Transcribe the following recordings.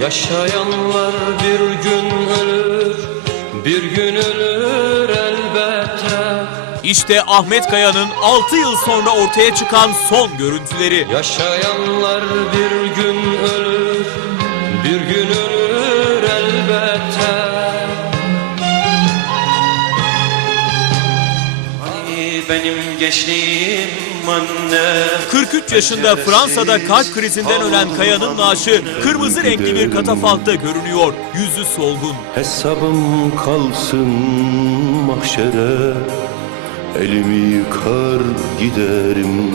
Yaşayanlar bir gün ölür, bir gün ölür elbette. İşte Ahmet Kaya'nın 6 yıl sonra ortaya çıkan son görüntüleri. Yaşayanlar bir gün ölür, bir gün ölür elbette. Hani benim gençliğim 43 yaşında Fransa'da kalp krizinden ölen Kaya'nın naaşı kırmızı renkli bir katafalkta görünüyor. Yüzü solgun. Hesabım kalsın mahşere Elimi yıkar giderim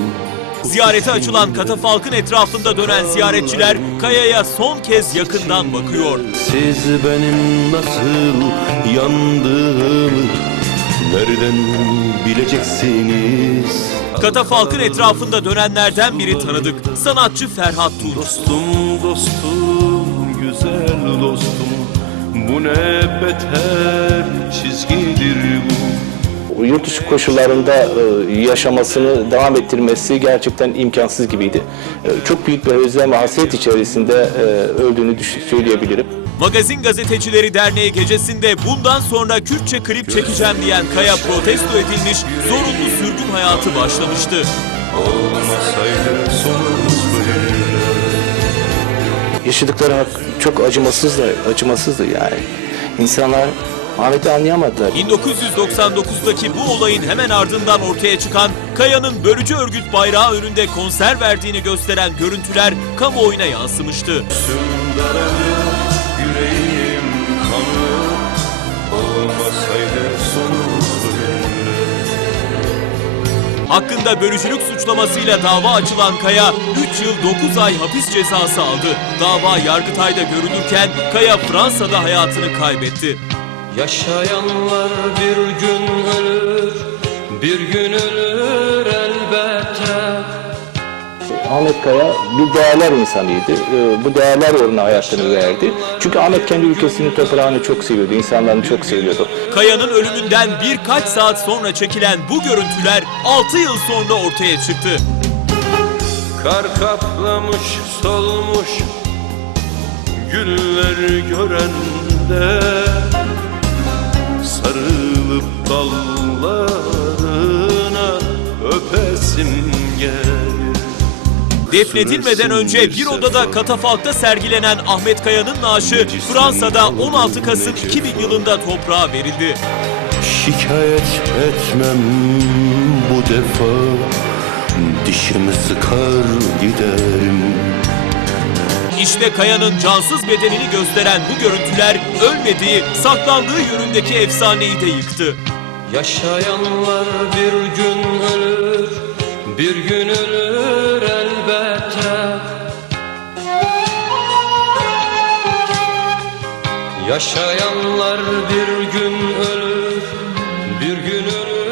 Ziyarete açılan katafalkın etrafında dönen ziyaretçiler Kaya'ya son kez yakından bakıyor. Siz benim nasıl yandığımı Nereden bileceksiniz Katafalkın etrafında dönenlerden biri tanıdık. Sanatçı Ferhat Tunç. Dostum dostum güzel dostum Bu ne beter çizgidir bu yurt dışı koşullarında e, yaşamasını devam ettirmesi gerçekten imkansız gibiydi. E, Çok büyük bir özlem ve hasret içerisinde e, öldüğünü söyleyebilirim. Magazin Gazetecileri Derneği gecesinde bundan sonra Kürtçe klip çekeceğim diyen Kaya protesto edilmiş, zorunlu sürgün hayatı başlamıştı. Olmasaydı sonumuz Yaşadıkları çok acımasızdı, acımasızdı yani. İnsanlar Ahmet'i anlayamadılar. 1999'daki bu olayın hemen ardından ortaya çıkan Kaya'nın bölücü örgüt bayrağı önünde konser verdiğini gösteren görüntüler kamuoyuna yansımıştı. Daralıyor yüreğim kanı Olmasaydı sonumuz Hakkında bölücülük suçlamasıyla dava açılan Kaya 3 yıl 9 ay hapis cezası aldı. Dava Yargıtay'da görülürken Kaya Fransa'da hayatını kaybetti. Yaşayanlar bir gün ölür, bir gün ölür elbette. Ahmet Kaya bir değerler insanıydı. E, Bu değerler uğruna hayatını verdi. Çünkü Ahmet kendi ülkesini, toprağını çok seviyordu, insanlarını çok seviyordu. Kaya'nın ölümünden birkaç saat sonra çekilen bu görüntüler 6 yıl sonra ortaya çıktı. Kar kaplamış solmuş Güller görende Sarılıp dallarına Öpesim gelir Defnedilmeden önce bir odada katafalkta sergilenen Ahmet Kaya'nın naaşı Fransa'da 16 Kasım 2000 yılında toprağa verildi. Şikayet etmem bu defa Dişimi sıkar giderim İşte Kaya'nın cansız bedenini gösteren bu görüntüler ölmediği, saklandığı yönündeki efsaneyi de yıktı. Yaşayanlar bir gün ölür, bir gün ölür Yaşayanlar bir gün ölür, bir gün ölür.